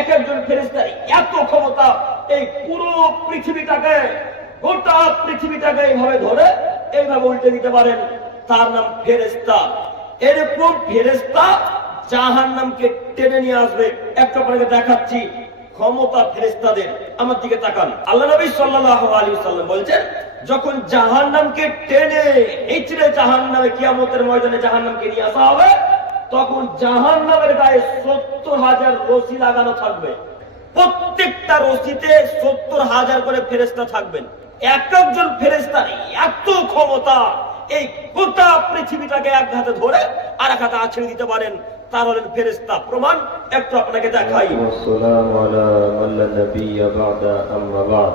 এক একজন ফেরেশতার এত ক্ষমতা, এই পুরো পৃথিবীটাকে, গোটা পৃথিবীটাকে এইভাবে ধরে এইভাবে উল্টে দিতে পারেন। তার নাম ফেরেশতা। এরকম ফেরেশতা জাহান্নামকে টেনে নিয়ে আসবে। একটা আপনাকে দেখাচ্ছি ক্ষমতা ফেরেশতাদের। আমার দিকে তাকান। আল্লাহ নবী সাল্লাল্লাহু আলাইহি ওয়াসাল্লাম বলেছেন, যখন জাহান্নামকে টেনে হিচড়ে জাহান্নামে কিয়ামতের ময়দানে জাহান্নামকে নিয়ে আসা হবে, তখন জাহান্নামের গায়ে 70,000 রশি লাগানো থাকবে। প্রত্যেকটা রশিতে 70,000 করে ফেরেশতা থাকবেন। এক একজন ফেরেশতার এত ক্ষমতা, এই গোটা পৃথিবীটাকে এক হাতে ধরে আর এক হাতে আছড়ে দিতে পারেন। তার হলেন ফেরেশতা। প্রমাণ একটু আপনাকে দেখাই। والسلام على من لا نبي بعد أما بعد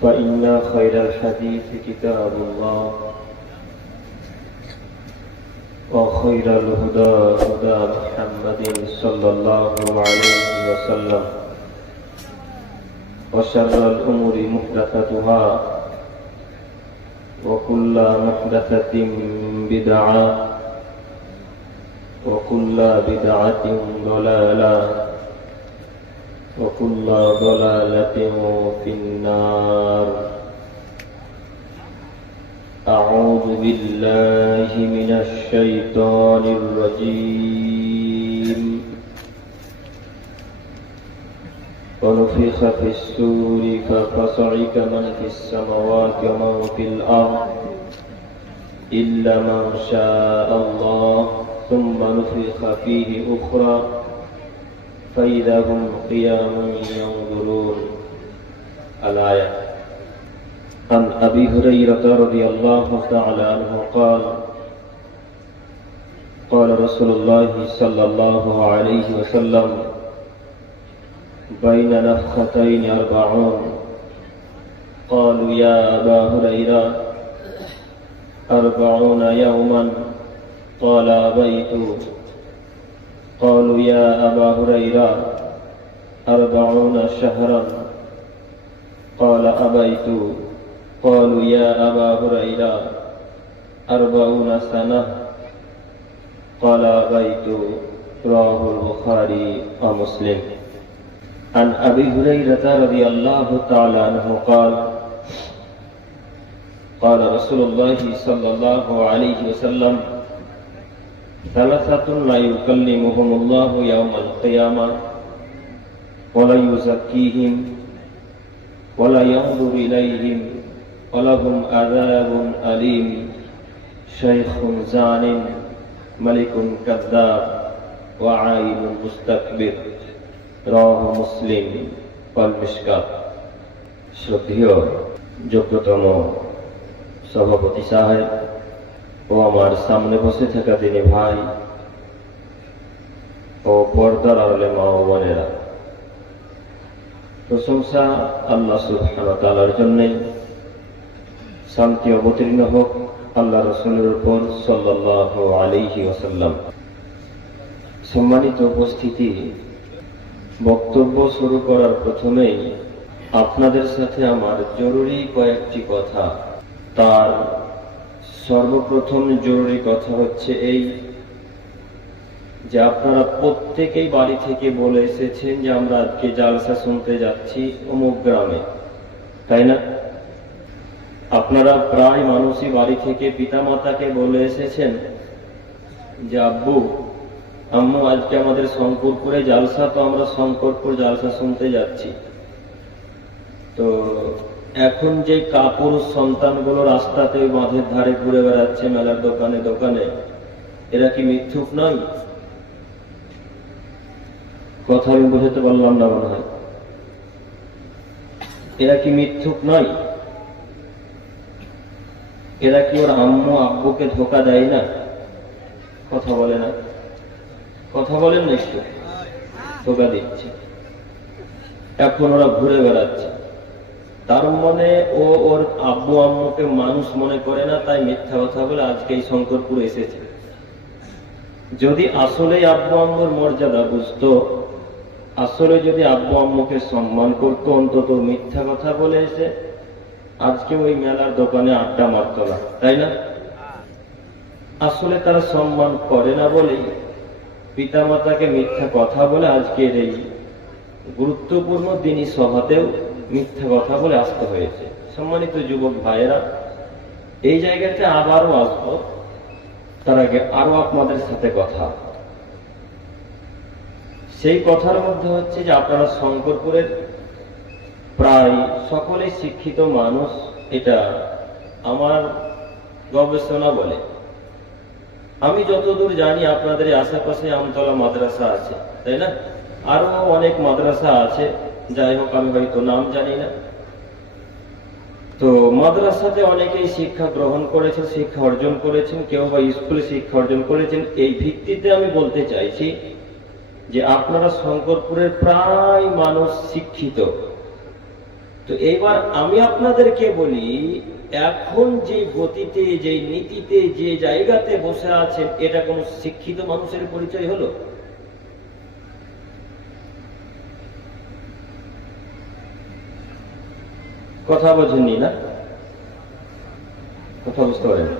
فإن خير الحديث كتاب الله وخير الهدى هدى محمد صلى الله عليه وسلم وشر الأمور محدثاتها وكل محدثة بدعة وكل بدعة ضلالة وكل ضلالة في النار أعوذ بالله من الشيطان الرجيم ونفخ في السور فصعق من في السماوات ومن في الأرض إلا من شاء الله ثم نفخ فيه أخرى فإذا هم قيام ينظرون. الآية. عن أبي هريرة رضي الله تعالى عنه قال قال رسول الله صلى الله عليه وسلم بين نفختين 40 قالوا يا أبا هريرة 40 يوما قال أبيت قالوا يا أبا هريرة 40 شهرا قال أبيت قالوا يا أبا هريرة 40 سنة قال أبيت. رواه البخاري ومسلم. عن أبي هريرة رضي الله تعالى عنه قال قال رسول الله صلى الله عليه وسلم ثلاثة لا يكلمهم الله يوم القيامة ولا يزكيهم ولا ينظر إليهم ولهم عذاب أليم شيخ زان ملك كذاب وعائل مستكبر. রাওয়াহু মুসলিম ওয়াল মিশকাত। শ্রদ্ধেয় যোগ্যতম সভাপতি সাহেব ও আমার সামনে বসে থাকা দিনী ভাই ও পর্দার আড়ালে মা ও বোনেরা, প্রশংসা আল্লাহ সুবহানাহু ওয়া তাআলার জন্য। শান্তি অবতীর্ণ হোক আল্লাহ রাসূলের উপর সাল্লাল্লাহু আলাইহি ওয়াসাল্লাম। সম্মানিত উপস্থিতি, বক্তব্য শুরু করার প্রথমেই আপনাদের সাথে আমার জরুরি কয়েকটি কথা। তার সর্বপ্রথম জরুরি কথা হচ্ছে এই যে আপনারা প্রত্যেকেই বাড়ি থেকে বলে এসেছেন যে আমরা আজকে জালসা শুনতে যাচ্ছি অমুক গ্রামে, তাই না? আপনারা প্রায় মানুষই বাড়ি থেকে পিতামাতাকে বলে এসেছেন যে আব্বু আম্মু আজকে আমাদের শঙ্করপুরে জালসা, তো আমরা শঙ্করপুর জালসা শুনতে যাচ্ছি। তো এখন যে কাপুরুষ সন্তানগুলো রাস্তাতে বাঁধের ধারে ঘুরে বেড়াচ্ছে, মেলার দোকানে দোকানে, এরা কি মিথ্যুক নয়? কথা আমি বোঝাতে পারলাম না মনে হয়। এরা কি মিথ্যুক নয়? এরা কি ওর আম্মু আব্বুকে ধোকা দেয় না? কথা বলে না? কথা বলেন না? একটু ধোকা দিচ্ছে। এখন ওরা ঘুরে বেড়াচ্ছে, তার মনে ও ওর আব্বু আম্মুকে মানুষ মনে করে না, তাই মিথ্যা কথা বলে আজকে এই শঙ্করপুরে এসেছে। যদি আসলে আব্বু আম্মুর মর্যাদা বুঝতো, আসলে যদি আব্বু আম্মুকে সম্মান করতো, অন্তত মিথ্যা কথা বলে এসে আজকে ওই মেলার দোকানে আড্ডা মারত না, তাই না? আসলে তারা সম্মান করে না বলেই পিতামাতাকে মিথ্যা কথা বলে আজকের এই গুরুত্বপূর্ণ দিনই সভাতেও মিথ্যা কথা বলে আসতে হয়েছে। সম্মানিত যুবক ভাইয়েরা, এই জায়গাতে আবারও আসবো, তার আগে আরো আপনাদের সাথে কথা। সেই কথার মধ্যে হচ্ছে যে আপনারা শঙ্করপুরের প্রায় সকলেই শিক্ষিত মানুষ, এটা আমার গবেষণা বলে। আমি যতদূর জানি আপনাদের আশেপাশে আমতলা মাদ্রাসা আছে, তাই না? আরো অনেক মাদ্রাসা আছে, যাই হোক আমি হয়তো নাম জানি না। তো মাদ্রাসাতে অনেকেই শিক্ষা গ্রহণ করেছেন, শিক্ষা অর্জন করেছেন, কেউ বা স্কুলে শিক্ষা অর্জন করেছেন। এই ভিত্তিতে আমি বলতে চাইছি যে আপনারা শঙ্করপুরের প্রায় মানুষ শিক্ষিত। তো এইবার আমি আপনাদেরকে বলি, এখন যে গতিতে, যে নীতিতে, যে জায়গাতে বসে আছেন, এটা কোন শিক্ষিত মানুষের পরিচয় হলো? কথা বোঝেননি না? কথা বুঝতে পারেন?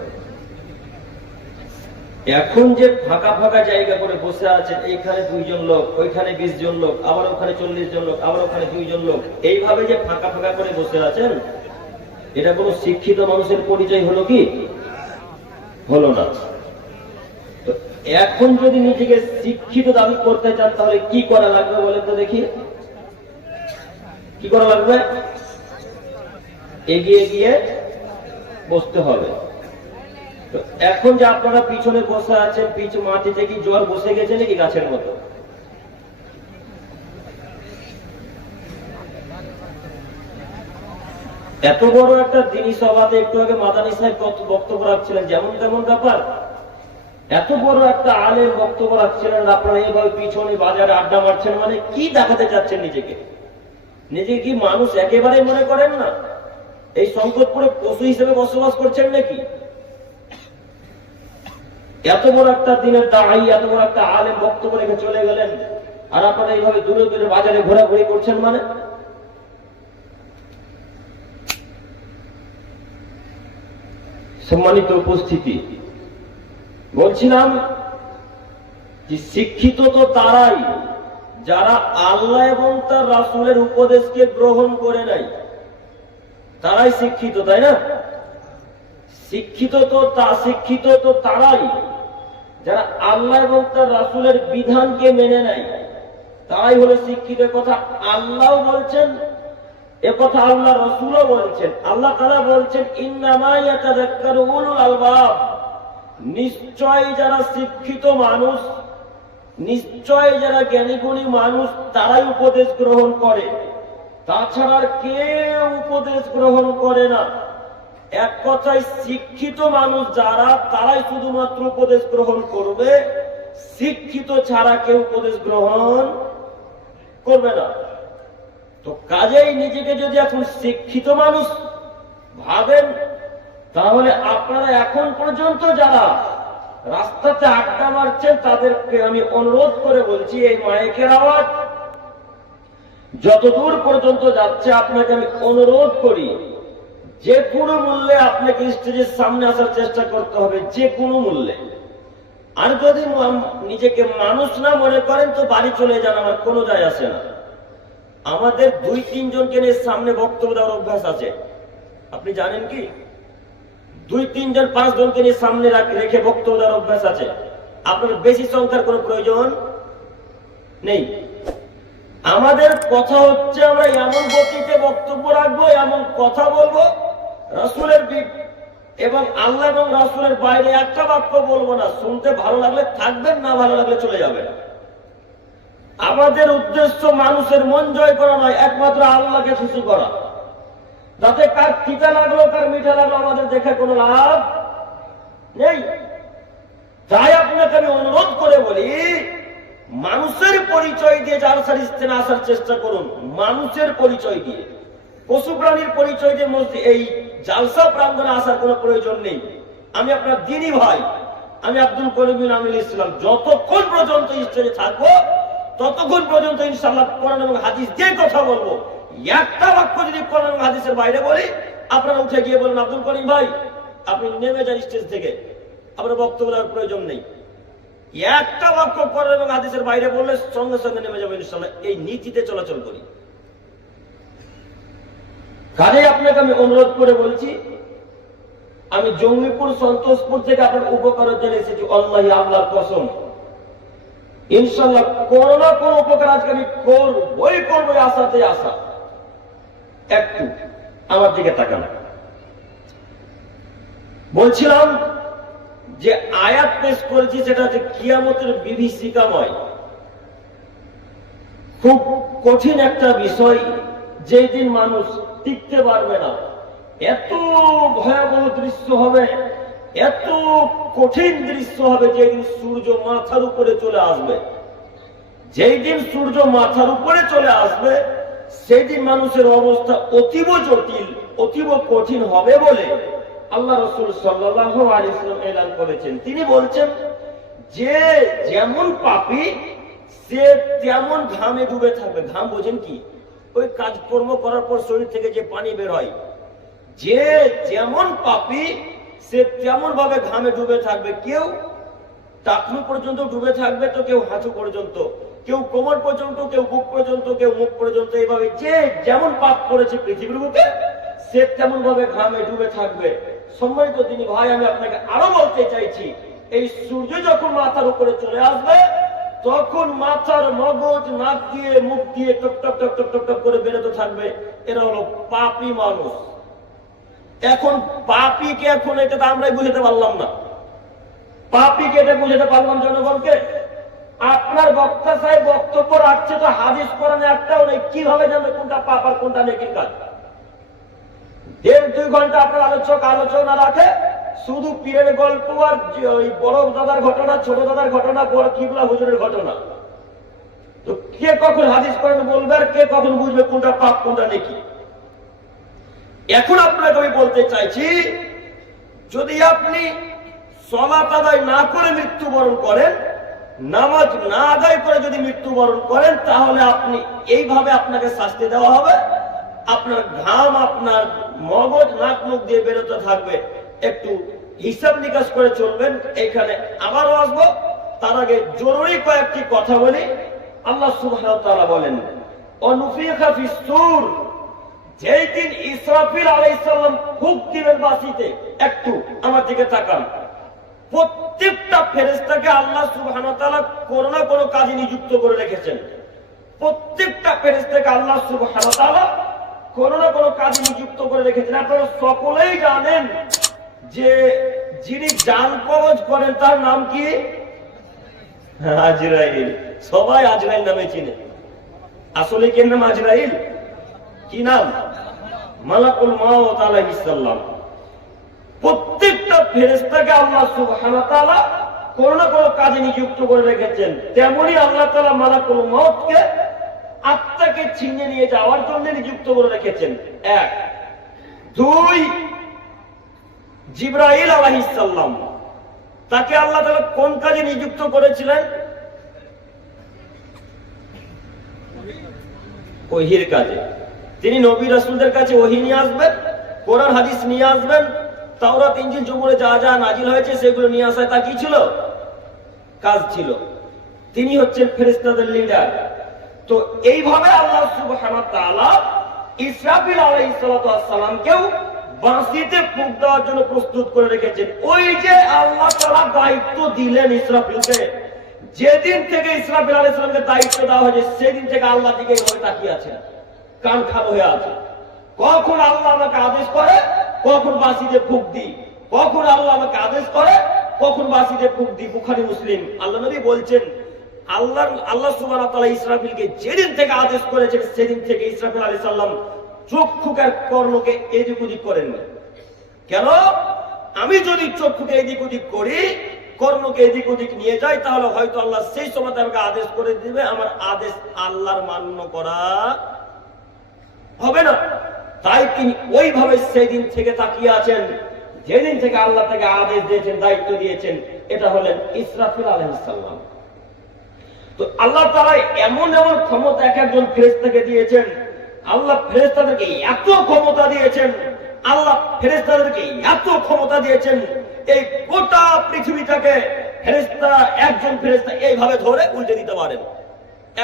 এখন যে ফাঁকা ফাঁকা জায়গা করে বসে আছেন, এইখানে 2 জন লোক, ওইখানে 20 জন লোক, আবার ওখানে 40 জন লোক, আবার ওখানে 2 জন লোক, এইভাবে যে ফাঁকা ফাঁকা করে বসে আছেন, এটা কোনো শিক্ষিত মানুষের পরিচয় হলো কি? হলো না। তো এখন যদি নিজেকে শিক্ষিত দাবি করতে চান, তাহলে কি করা লাগবে বলেন তো দেখি? কি করা লাগবে? এগিয়ে গিয়ে বসতে হবে। তো এখন যে আপনারা পিছনে বসে আছেন, পিছু মাটিতে কি জ্বর বসে গেছে নাকি গাছের মতো? এত বড় একটা দিনী সভাতে একটু আগে মাদানী সাহেব বক্তব্য রাখছিলেন, যেমন তেমন ব্যাপার। এত বড় একটা আলেম বক্তব্য রাখছিলেন, আপনারা এইভাবে পিছনে বাজারে আড্ডা মারছেন, মানে কি দেখাতে চাচ্ছেন নিজেকে? নিজেকে কি মানুষ একেবারেই মনে করেন না? এই শঙ্করপুরে পশু হিসেবে বসবাস করছেন নাকি? এত বড় একটা দিনের দাঁড়াই, এত বড় একটা আলেম বক্তব্য রেখে চলে গেলেন, আর আপনারা এইভাবে দূরে দূরে বাজারে ঘোরাঘুরি করছেন, মানে? সম্মানিত উপস্থিতি, বলছিলাম যে শিক্ষিত তো তারাই যারা আল্লাহ এবং তার রাসূলের উপদেশকে গ্রহণ করে নাই, তারাই শিক্ষিত, তাই না? শিক্ষিত তো তারাই যারা আল্লাহ এবং তার রাসূলের বিধানকে মেনে নেয়, তারাই হলো শিক্ষিত। কথা আল্লাহ বলছেন, এ কথা আল্লাহ রাসূলও বলছেন। আল্লাহ তাআলা বলছেন, ইন্নামা ইয়াতাযাক্কারু উলুল আলবাব, নিশ্চয় যারা শিক্ষিত মানুষ, নিশ্চয় যারা জ্ঞানীগুণী মানুষ, তারাই উপদেশ গ্রহণ করে, তাছাড়া কেউ উপদেশ গ্রহণ করে না। এক কথায় শিক্ষিত মানুষ যারা, তারাই শুধুমাত্র উপদেশ গ্রহণ করবে, শিক্ষিত ছাড়া কেউ উপদেশ গ্রহণ করবে না। তো কাজেই নিজেকে যদি এখন শিক্ষিত মানুষ ভাবেন, তাহলে আপনারা এখন পর্যন্ত যারা রাস্তাতে আড্ডা মারছেন, তাদেরকে আমি অনুরোধ করে বলছি, এই মাইকের আওয়াজ যতদূর পর্যন্ত যাচ্ছে, আপনাকে আমি অনুরোধ করি, যে কোনো মূল্যে আপনাকে স্টেজের সামনে আসার চেষ্টা করতে হবে, যে কোনো মূল্যে। আর যদি নিজেকে মানুষ না মনে করেন, তো বাড়ি চলে যান, আমার কোনো যায় আসে না। আমাদের 2-3 জনকে নিয়ে সামনে বক্তব্য দেওয়ার অভ্যাস আছে, আপনি জানেন কি? 2-3 জন 5 জনকে নিয়ে সামনে রেখে বক্তব্য দেওয়ার অভ্যাস আছে। আপনার বেশি সংখ্যার কোনো প্রয়োজন নেই। আমাদের কথা হচ্ছে, আমরা এমন গতিতে বক্তব্য রাখবো, এমন কথা বলবো, রাসূলের এবং আল্লাহ এবং রাসূলের বাইরে একটা বাক্য বলবো না। শুনতে ভালো লাগলে থাকবেন, না ভালো লাগলে চলে যাবেন। আমাদের উদ্দেশ্য মানুষের মন জয় করা নয়, একমাত্র আল্লাহকে খুশি করা। যাতে কার তিতা লাগলো, কার মিঠা লাগলো, আমাদের দেখে কোনো লাভ নেই। তাই আপনাকে আমি অনুরোধ করে বলি, মানুষের পরিচয় দিয়ে জালসার ইস্তেমা আসার চেষ্টা করুন, মানুষের পরিচয় দিয়ে। পশু প্রাণীর পরিচয় দিয়ে এই জালসা প্রাঙ্গণে আসার কোনো প্রয়োজন নেই। আমি আপনার দিনী ভাই, আমি আব্দুল করিম বিন আমিনুল ইসলাম। যতক্ষণ পর্যন্ত স্টেজে থাকবো, ততক্ষণ পর্যন্ত ইনশাআল্লাহ কোরআন এবং হাদিস দিয়ে কথা বলবো। একটা বাক্য যদি কোরআন এবং হাদিসের বাইরে বলি, আপনারা উঠে গিয়ে বলেন, আব্দুল করিম ভাই আপনি নেমে যান স্টেজ থেকে, আপনার বক্তব্য দেওয়ার প্রয়োজন নেই। একটা বাক্য করেন এবং হাদিসের বাইরে বললে সঙ্গে সঙ্গে নেমে যাবে ইনশাআল্লাহ। এই নীতিতে চলাচল করি। কাজে আপনাকে আমি অনুরোধ করে বলছি, আমি জঙ্গিপুর সন্তোষপুর থেকে আপনার উপকারের জন্য এসেছি। আল্লাহি আল্লাহর কসম, ইনশাআল্লাহ কোনো না কোনো উপকার আজকে আমি করবই আশাতে আশা। একটু আমার দিকে তাকান। বলছিলাম যে আয়াত পেশ করেছি, সেটা হচ্ছে কিয়ামতের বিভীষিকাময়, খুব কঠিন একটা বিষয়, যেই দিন মানুষ টিকতে পারবে না। এত ভয়াবহ দৃশ্য হবে, এত কঠিন দৃশ্য হবে, যেদিন সূর্য মাথার উপরে চলে আসবে। যেই দিন সূর্য মাথার উপরে চলে আসবে, সেই দিন মানুষের অবস্থা অতীব জটিল, অতীব কঠিন হবে বলে আল্লাহ রাসূল সাল্লাল্লাহু আলাইহি ওয়াসাল্লাম এলান করেছেন। তিনি বলছেন যে যেমন পাপী সে তেমন ঘামে ডুবে থাকবে। ঘাম বোঝেন কি? ওই কাজকর্ম করার পর শরীর থেকে যে পানি বের হয়। যে যেমন পাপী সে তেমন ভাবে ঘামে ডুবে থাকবে। কেউ টাকনু পর্যন্ত ডুবে থাকবে, তো কেউ হাঁটু পর্যন্ত, কেউ কোমর পর্যন্ত, কেউ বুক পর্যন্ত, কেউ মুখ পর্যন্ত। এইভাবে যে যেমন পাপ করেছে পৃথিবীর বুকে, সে তেমন ভাবে ঘামে ডুবে থাকবে। সম্মানিত দিনী ভাই, আমি আপনাকে আরো বলতে চাইছি, এই সূর্য যখন মাথার উপরে চলে আসবে, তখন মাথার মগজ নাক দিয়ে মুখ দিয়ে top top top top top top করে বেরোতে থাকবে। এরা হলো পাপী মানুষ। এখন পাপীকে এখন এটা তো আমরাই বুঝতে পারলাম না। পাপীকে এটা বুঝতে পারলাম জনগণকে। আপনার বক্তা সাহেব বক্তব্য রাখছে, তো হাদিস কোরআনে একটাও নেই, কিভাবে জানবে কোনটা পাপ আর কোনটা নেকির কাজ? 1.5-2 ঘন্টা আপনার আলোচনা রাখে, শুধু পীরের গল্প আর ওই বড় দাদার ঘটনা, ছোট দাদার ঘটনা, বড় কিবলা হুজুরের ঘটনা। তো কে কখন হাদিস কোরআন বলবে আর কে কখন বুঝবে কোনটা পাপ কোনটা নেকি? এখন আপনাকে আমি বলতে চাইছি, যদি আপনি সালাত আদায় না করে মৃত্যুবরণ করেন, নামাজ না আদায় করে যদি মৃত্যুবরণ করেন, তাহলে আপনি এইভাবে আপনাকে শাস্তি দেওয়া হবে। আপনার ঘাম আপনার মগজ নাক মুখ দিয়ে বেরোতে থাকবে। একটু হিসাব নিকাশ করে চলবেন। এখানে আবারও আসবো, তার আগে জরুরি কয়েকটি কথা বলি। আল্লাহ সুবহানাহু ওয়া তাআলা বলেন, অনুফিখা ফিস সূর, যেই দিন ইসরাফিল আলাইহিস সালাম ফুঁক দিবেন বাঁশিতে। একটু আমার দিকে তাকান। প্রত্যেকটা ফেরেশতাকে আল্লাহ সুবহানাহু ওয়া তাআলা কোনো না কোনো কাজে নিযুক্ত করে রেখেছেন। প্রত্যেকটা ফেরেশতাকে আল্লাহ সুবহানাহু ওয়া তাআলা কোনো না কোনো কাজে নিযুক্ত করে রেখেছেন। আপনারা সকলেই জানেন যে যিনি জান কবজ করেন তার নাম কি? আজরাইল। সবাই আজরাইল নামে চিনে। আসলে কি নাম আজরাইল? কি নাম? মালাকুল মাউত আলাইহিস সালাম। প্রত্যেকটা ফেরেশতাকে আল্লাহ সুবহানাহু ওয়া তাআলা কোনো না কোনো কাজে নিযুক্ত করে রেখেছেন। তেমনি আল্লাহ তাআলা মালাকুল মাউতকে আত্মাকে ছিনিয়ে নিয়ে যাওয়ার জন্য নিযুক্ত করে রেখেছেন। 1 2 জিবরাইল আলাইহিস সালাম, তাকে আল্লাহ তাআলা কোন কাজে নিযুক্ত করেছিলেন? ওহীর কাজে। তিনি নবী রাসূলদের কাছে ওহী নিয়ে আসবেন, কোরআন হাদিস নিয়ে আসবেন, তাওরাত ইনজিল জবুরে যা যা নাজিল হয়েছে সেগুলো নিয়ে আসা তা কি ছিল? কাজ ছিল। তিনি হচ্ছেন ফেরেশতাদের লিডার। তো এইভাবে আল্লাহ সুবহানাহু ওয়া তাআলা ইসরাফিল আলাইহিস সালামকেও বাঁশিতে ফুঁক দেওয়ার জন্য প্রস্তুত করে রেখেছেন। ওই যে আল্লাহ তাআলা দায়িত্ব দিলেন ইসরাফিলকে, যেদিন থেকে ইসরাফিল আলাইহিস সালামকে দায়িত্ব দেওয়া হয়েছে, সেদিন থেকে আল্লাহ দিকে এইভাবে তাকিয়ে আছেন, কান খাড়া হয়ে আছে। কখন আল্লাহ আমাকে আদেশ করে, কখন বাঁশিতে ফুঁক দিই, কখন আল্লাহ আমাকে আদেশ করে, কখন বাঁশিতে ফুঁক দিই। বুখারী মুসলিম। আল্লাহ নবী বলছেন, আল্লাহ সুবহানাহু ওয়া তাআলা ইসরাফিলকে যেদিন থেকে আদেশ করেছেন, সেদিন থেকে ইসরাফিল আলাইহিস সালাম চক্ষুকে আর কর্ণকে এদিক ওদিক করেন না। কেন? আমি যদি চক্ষুকে এদিক ওদিক করি, কর্ণকে এদিক ওদিক নিয়ে যাই, তাহলে হয়তো আল্লাহ সেই সময় আমাকে আদেশ করে দিবে, আমার আদেশ আল্লাহর মান্য করা হবে না। তাই তিনি ওইভাবে সেই দিন থেকে তাকিয়ে আছেন, যেদিন থেকে আল্লাহ তাকে আদেশ দিয়েছেন, দায়িত্ব দিয়েছেন। এটা হলেন ইসরাফিল আলাইহিস সালাম। তো আল্লাহ তাআলা এমন এমন ক্ষমতা এক একজন ফেরেশতাকে দিয়েছেন। আল্লাহ ফেরেশতাদেরকে এত ক্ষমতা দিয়েছেন, আল্লাহ ফেরেশতাদেরকে এত ক্ষমতা দিয়েছেন, এই গোটা পৃথিবীটাকে ফেরেশতা একজন ফেরেশতা এইভাবে ধরে উল্টে দিতে পারেন।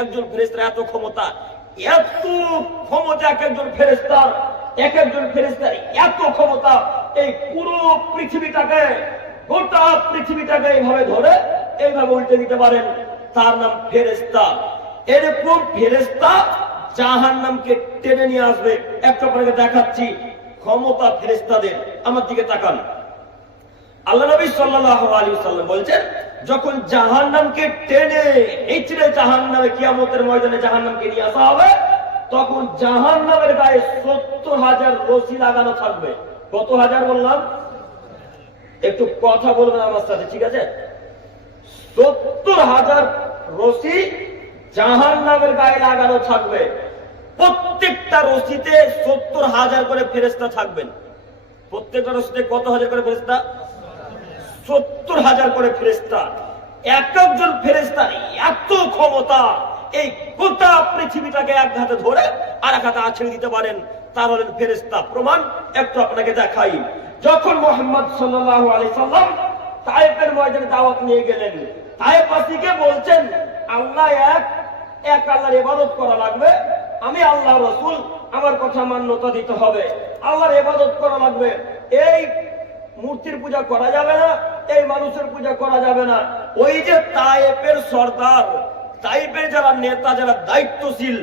একজন ফেরেশতার এত ক্ষমতা এক একজন ফেরেশতার এত ক্ষমতা, এই পুরো পৃথিবীটাকে গোটা পৃথিবীটাকে এইভাবে ধরে এইভাবে উল্টে দিতে পারেন। তার নাম ফেরেশতা। এরকম ফেরেশতা জাহান্নামকে টেনে নিয়ে আসবে। একটু আপনাকে দেখাচ্ছি ক্ষমতা ফেরেশতাদের। আমার দিকে তাকান। আল্লাহ নবী সাল্লাল্লাহু আলাইহি ওয়াসাল্লাম বলেছেন, যখন জাহান্নামকে টেনে হিচড়ে জাহান্নামে কিয়ামতের ময়দানে জাহান্নামকে নিয়ে আসা হবে, তখন জাহান্নামের গায়ে 70,000 রশি লাগানো থাকবে। কত হাজার বললাম? একটু কথা বলবেন আমার সাথে, ঠিক আছে? 70,000 রশি জাহান্নামের গায়ে লাগানো থাকবে। প্রত্যেকটা রশিতে 70,000 করে ফেরেশতা থাকবেন। প্রত্যেকটা রশিতে কত হাজার করে ফেরেশতা? 70,000 করে ফেরেশতা। এক একজন ফেরেশতার এত ক্ষমতা, এই গোটা পৃথিবীটাকে এক হাতে ধরে আর এক হাতে আছড়ে দিতে পারেন। তার হলেন ফেরেশতা। প্রমাণ একটু আপনাকে দেখাই। যখন মুহাম্মদ সাল্লাল্লাহু আলাইহি সাল্লাম তায়েফের ময়দানে দাওয়াত নিয়ে গেলেন, তায়েফবাসীকে বলছেন আল্লাহ এক আল্লাহর ইবাদত করা লাগবে। আমি আল্লাহ রাসূল, আমার কথা মান্যতা দিতে হবে। আল্লাহর ইবাদত করা লাগবে। এই মূর্তির পূজা করা যাবে না, এই মানুষের পূজা করা যাবে না। ওই যে তায়েফের সরদার, তায়েফের যারা নেতা, যারা দায়িত্বশীল,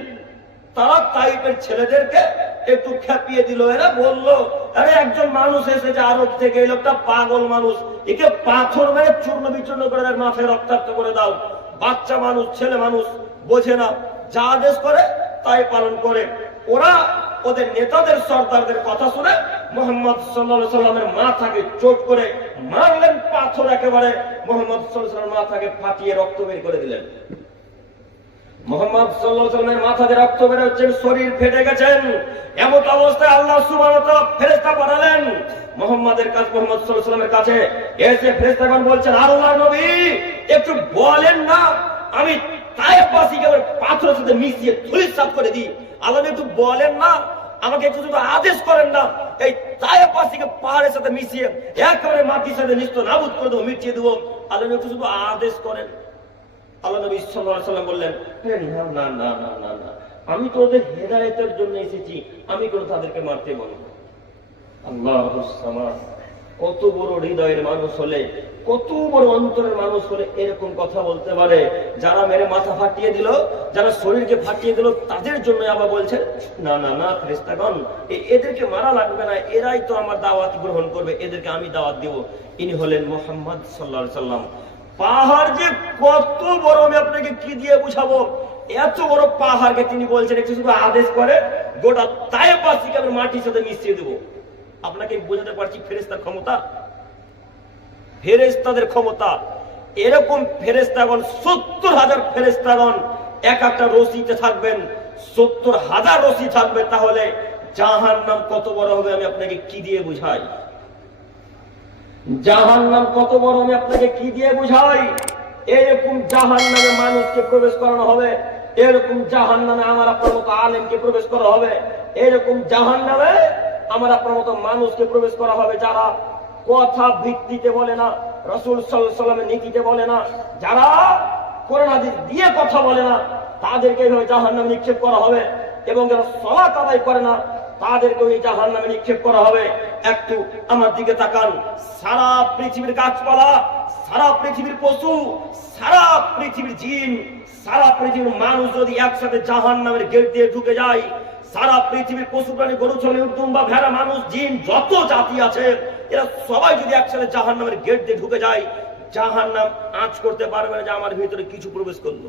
তারা তায়েফের ছেলেদেরকে একটু খেপিয়ে দিল। এরা বলল, আরে একজন মানুষ এসেছে আরব থেকে, এই লোকটা পাগল মানুষ, একে পাথর মেরে চূর্ণ বিচূর্ণ করে তার মাথায় রক্তাক্ত করে দাও। বাচ্চা মানুষ, ছেলে মানুষ, বোঝে না, যা আদেশ করে তাই পালন করে। ওরা ওদের নেতাদের সরদারদের কথা শুনে মুহাম্মদ সাল্লাল্লাহু আলাইহি সাল্লামের মাথাকে চোট করে মারলেন পাথর, একেবারে মুহাম্মদ সাল্লাল্লাহু আলাইহি সাল্লামের মাথাকে ফাটিয়ে রক্ত বের করে দিলেন। মুহাম্মদ সাল্লাল্লাহু আলাইহি সাল্লামের মাথাতে রক্ত বের হচ্ছে, শরীর ফেটে গেছেন। এমন অবস্থায় আল্লাহ সুবহানাহু ওয়া তাআলা ফেরেশতা পাঠালেন মুহাম্মদের কাছে, মুহাম্মদ সাল্লাল্লাহু আলাইহি সাল্লামের কাছে এসে ফেরেশতাগণ বলছেন, আল্লাহর নবী একটু বলেন না, আমি তায়েফবাসীকে পাথরের সাথে মিশিয়ে ধুলিসাৎ করে দিই। আল্লাহ একটু বলেন না, আমাকে একটু শুধু আদেশ করেন না, এই তায়েফবাসীকে পাহাড়ের সাথে মিশিয়ে একেবারে মাটির সাথে নিস্ত নাবুদ করে দেবো, মিটিয়ে দেবো। আল্লাহ একটু শুধু আদেশ করেন। আল্লাহ নবী সাল্লাল্লাহু আলাইহি সাল্লাম বললেন, না না না না না না, আমি তো ওদের হেদায়েতের জন্য এসেছি, আমি কোনো তাদেরকে মারতে বলবো। আল্লাহুস সামাদ। কত বড় হৃদয়ের মানুষ হলে, কত বড় অন্তরের মানুষ হলে এরকম কথা বলতে পারে? যারা মেরে মাথা ফাটিয়ে দিল, যারা শরীরকে ফাটিয়ে দিল, তাদের জন্য আবার বলছেন না না না ফেরেশতাগণ, এদেরকে মারা লাগবে না, এরাই তো আমার দাওয়াত গ্রহণ করবে, এদেরকে আমি দাওয়াত দেব। ইনি হলেন মুহাম্মদ সাল্লাল্লাহু আলাইহি সাল্লাম। পাহাড় যে কত বড় আমি আপনাকে কি দিয়ে বুঝাবো। এত বড় পাহাড়কে তিনি বলছেন একটু শুধু আদেশ করে গোটা তায়েফবাসীকে আমি মাটির সাথে মিশিয়ে দেবো। আপনাকে বোঝাতে পারছি ফেরেশতার ক্ষমতা, ফেরেশতাদের ক্ষমতা। এরকম ফেরেশতাগণ 70,000 ফেরেশতাগণ এক একটা রশিতে থাকবেন, 70,000 রশি থাকবে। তাহলে জাহান্নাম কত বড় হবে আমি আপনাকে কি দিয়ে বুঝাই? জাহান্নাম কত বড় আমি আপনাকে কি দিয়ে বুঝাই? এরকম জাহান্নামে মানুষকে প্রবেশ করানো হবে, এরকম জাহান্নামে আমার আপনার মতো আলেমকে প্রবেশ করা হবে, এরকম জাহান্নামে আমার আপনার মতো মানুষকে প্রবেশ করা হবে যারা কথা ভিত্তিতে বলে না, রাসূল সাল্লাল্লাহু আলাইহি ওয়াসাল্লামের নীতিতে বলে না, যারা কোরআন হাদিস দিয়ে কথা বলে না, তাদেরকে এইভাবে জাহান্নামে নিক্ষেপ করা হবে। এবং যারা সালাত আদায় করে না, তাদেরকে ওই জাহান্নামে নিক্ষেপ করা হবে। একটু আমার দিকে তাকান। সারা পৃথিবীর গাছপালা, সারা পৃথিবীর পশু, সারা পৃথিবীর জিন, সারা পৃথিবীর মানুষ যদি একসাথে জাহান্নামের গেট দিয়ে ঢুকে যায়, সারা পৃথিবীর পশু প্রাণী, গরু ছাগল, উটুম্বা, ভেড়া, মানুষ, জিন, যত জাতি আছে, এরা সবাই যদি একসাথে জাহান্নামের গেট দিয়ে ঢুকে যায়, জাহান্নাম আঁচ করতে পারবে না যে আমার ভিতরে কিছু প্রবেশ করলো।